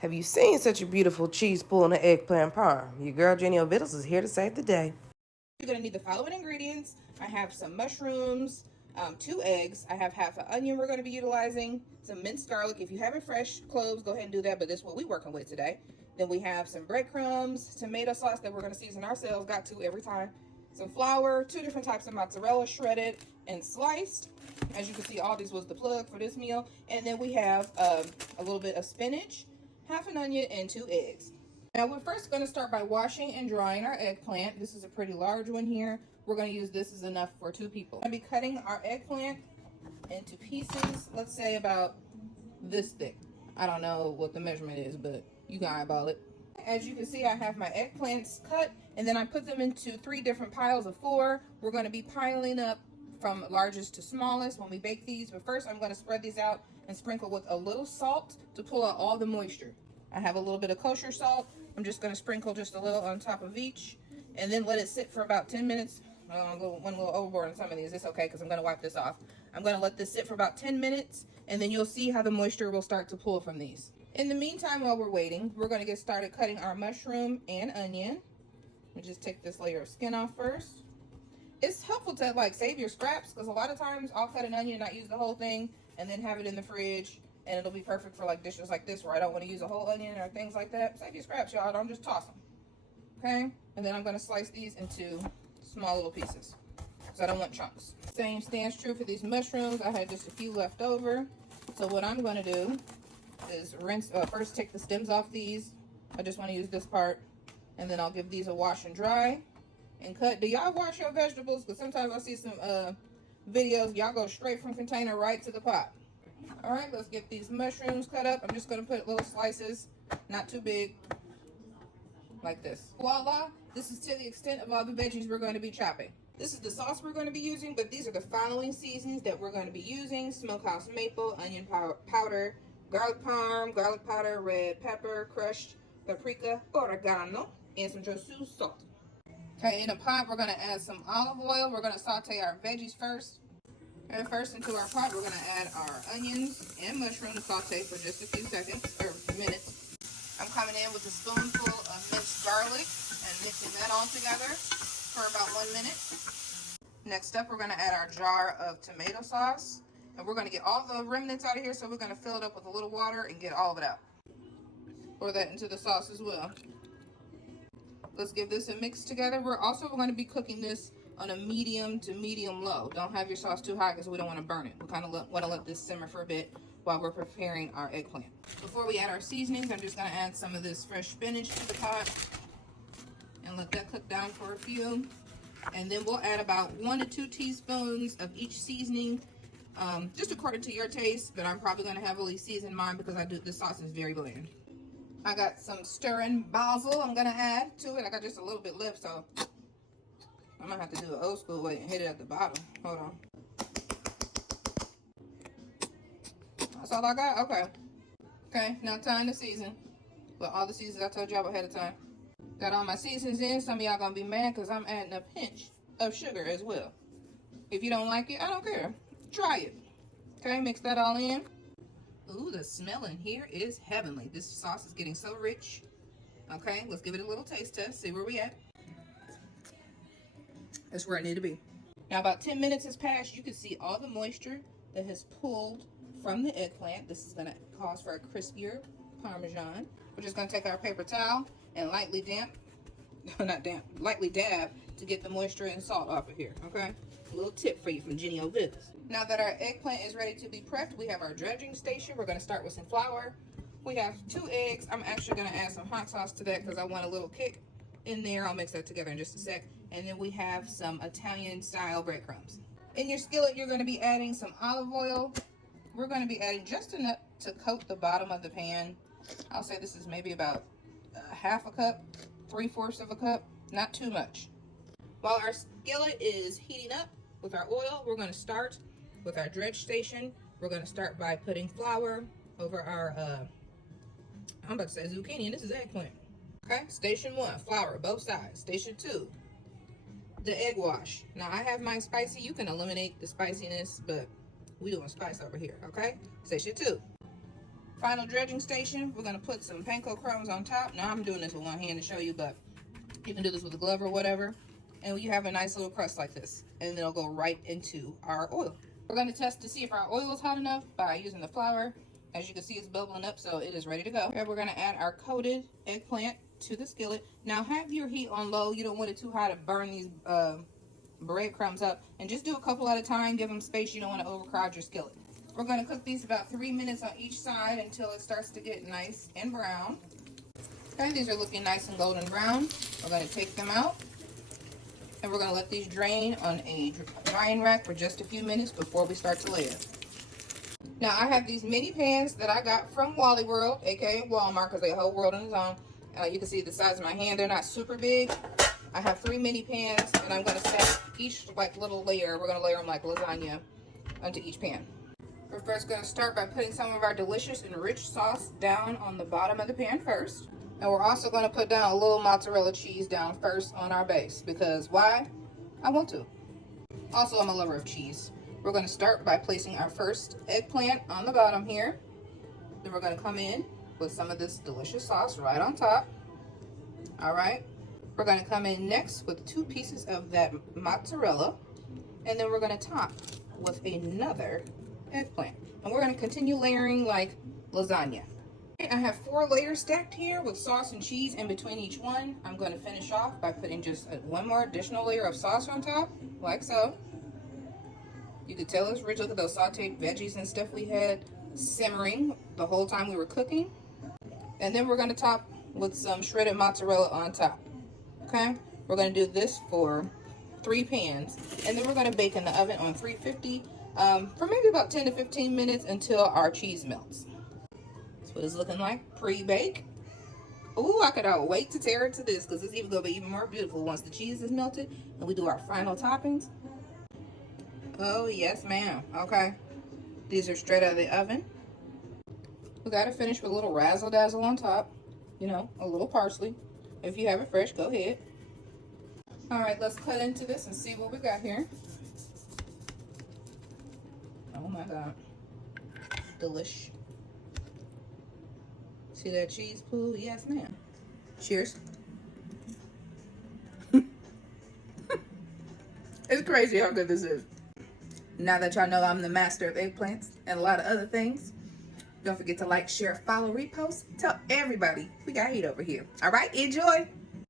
Have you seen such a beautiful cheese pool and an eggplant parm? Your girl Jennio.Vittles is here to save the day. You're going to need the following ingredients. I have some mushrooms, 2 eggs. I have half an onion we're going to be utilizing, some minced garlic. If you have fresh cloves, go ahead and do that, but this is what we're working with today. Then we have some breadcrumbs, tomato sauce that we're going to season ourselves, got to every time. Some flour, 2 different types of mozzarella, shredded and sliced. As you can see, all these was the plug for this meal. And then we have a little bit of spinach, half an onion, and 2 eggs. Now we're first going to start by washing and drying our eggplant. This is a pretty large one here. We're going to use this as enough for 2 people. I'm going to be cutting our eggplant into pieces, let's say about this thick. I don't know what the measurement is, but you can eyeball it. As you can see, I have my eggplants cut, and then I put them into 3 different piles of 4. We're going to be piling up from largest to smallest when we bake these. But first, I'm going to spread these out and sprinkle with a little salt to pull out all the moisture. I have a little bit of kosher salt. I'm just going to sprinkle just a little on top of each, and then let it sit for about 10 minutes. I'm going a little overboard on some of these. It's okay because I'm going to wipe this off. I'm going to let this sit for about 10 minutes, and then you'll see how the moisture will start to pull from these. In the meantime, while we're waiting, we're going to get started cutting our mushroom and onion. Let me just take this layer of skin off first. It's helpful to save your scraps, because a lot of times I'll cut an onion and not use the whole thing and then have it in the fridge, and it'll be perfect for dishes like this where I don't want to use a whole onion or things like that. Save your scraps, y'all. Don't just toss them. Okay? And then I'm going to slice these into small little pieces because I don't want chunks. Same stands true for these mushrooms. I had just a few left over. So what I'm going to do is rinse, first take the stems off these. I just want to use this part. And then I'll give these a wash and dry and cut. Do y'all wash your vegetables? Because sometimes I see some videos, y'all go straight from container right to the pot. All right, let's get these mushrooms cut up. I'm just going to put little slices, not too big, like this. Voila, this is to the extent of all the veggies we're going to be chopping. This is the sauce we're going to be using, but these are the following seasonings that we're going to be using: smokehouse maple, onion powder, garlic parm, garlic powder, red pepper, crushed paprika, oregano, and some Josu salt. Okay, in a pot, we're going to add some olive oil. We're going to saute our veggies first. And first into our pot, we're going to add our onions and mushrooms, saute for just a few seconds, or minutes. I'm coming in with a spoonful of minced garlic and mixing that all together for about 1 minute. Next up, we're going to add our jar of tomato sauce. And we're going to get all the remnants out of here, so we're going to fill it up with a little water and get all of it out. Pour that into the sauce as well. Let's give this a mix together. We're also going to be cooking this on a medium to medium low. Don't have your sauce too high because we don't want to burn it. We kind of want to let this simmer for a bit while we're preparing our eggplant. Before we add our seasonings, I'm just going to add some of this fresh spinach to the pot and let that cook down for a few. And then we'll add about 1 to 2 teaspoons of each seasoning, just according to your taste, but I'm probably going to heavily season mine because this sauce is very bland. I got some stirring basil I'm going to add to it. I got just a little bit left, so I'm going to have to do an old school way and hit it at the bottom. Hold on. That's all I got? Okay. Okay, now time to season. But all the seasons I told y'all ahead of time. Got all my seasons in. Some of y'all going to be mad because I'm adding a pinch of sugar as well. If you don't like it, I don't care. Try it. Okay, mix that all in. Ooh, the smell in here is heavenly. This sauce is getting so rich. Okay, let's give it a little taste test. See where we at. That's where I need to be. Now about 10 minutes has passed. You can see all the moisture that has pulled from the eggplant. This is going to cause for a crispier Parmesan. We're just going to take our paper towel and lightly lightly dab to get the moisture and salt off of here, okay? A little tip for you from Jennio.Vittles. Now that our eggplant is ready to be prepped, we have our dredging station. We're going to start with some flour. We have 2 eggs. I'm actually going to add some hot sauce to that because I want a little kick in there. I'll mix that together in just a sec. And then we have some Italian-style breadcrumbs. In your skillet, you're going to be adding some olive oil. We're going to be adding just enough to coat the bottom of the pan. I'll say this is maybe about half a cup, 3/4 of a cup, not too much. While our skillet is heating up with our oil, we're going to start with our dredge station. We're going to start by putting flour over our, I'm about to say zucchini, and this is eggplant. Okay, station 1, flour, both sides. Station 2, the egg wash. Now I have mine spicy. You can eliminate the spiciness, but we doing spice over here, okay? Station 2, Final dredging station. We're gonna put some panko crumbs on top. Now I'm doing this with one hand to show you, but you can do this with a glove or whatever. And you have a nice little crust like this, and it'll go right into our oil. We're gonna test to see if our oil is hot enough by using the flour. As you can see, it's bubbling up, so it is ready to go. And we're gonna add our coated eggplant to the skillet. Now have your heat on low. You don't want it too high to burn these breadcrumbs up. And just do a couple at a time. Give them space. You don't want to overcrowd your skillet. We're going to cook these about 3 minutes on each side until it starts to get nice and brown. Okay, these are looking nice and golden brown. We're going to take them out. And we're going to let these drain on a drying rack for just a few minutes before we start to layer. Now I have these mini pans that I got from Wally World, aka Walmart, because they have a whole world on its own. You can see the size of my hand. They're not super big. I have 3 mini pans, and I'm going to set each like little layer. We're going to layer them like lasagna onto each pan. We're first going to start by putting some of our delicious and rich sauce down on the bottom of the pan first. And we're also going to put down a little mozzarella cheese down first on our base. Because why? I want to. Also, I'm a lover of cheese. We're going to start by placing our first eggplant on the bottom here. Then we're going to come in with some of this delicious sauce right on top. All right. We're going to come in next with 2 pieces of that mozzarella. And then we're going to top with another eggplant. And we're going to continue layering like lasagna. I have 4 layers stacked here with sauce and cheese in between each one. I'm going to finish off by putting just one more additional layer of sauce on top, like so. You can tell it's rich. Look at those sauteed veggies and stuff we had simmering the whole time we were cooking. And then we're going to top with some shredded mozzarella on top. Okay, we're going to do this for 3 pans, and then we're going to bake in the oven on 350 for maybe about 10 to 15 minutes until our cheese melts. That's what it's looking like pre-bake. Ooh, I cannot wait to tear into this because it's even going to be even more beautiful once the cheese is melted and we do our final toppings. Oh yes ma'am. Okay, these are straight out of the oven. We got to finish with a little razzle dazzle on top, you know, a little parsley. If you have it fresh, go ahead. All right, let's cut into this and see what we got here. Oh my God. Delish. See that cheese pool? Yes, ma'am. Cheers. It's crazy how good this is. Now that y'all know I'm the master of eggplants and a lot of other things, don't forget to like, share, follow, repost. Tell everybody we got heat over here. All right, enjoy.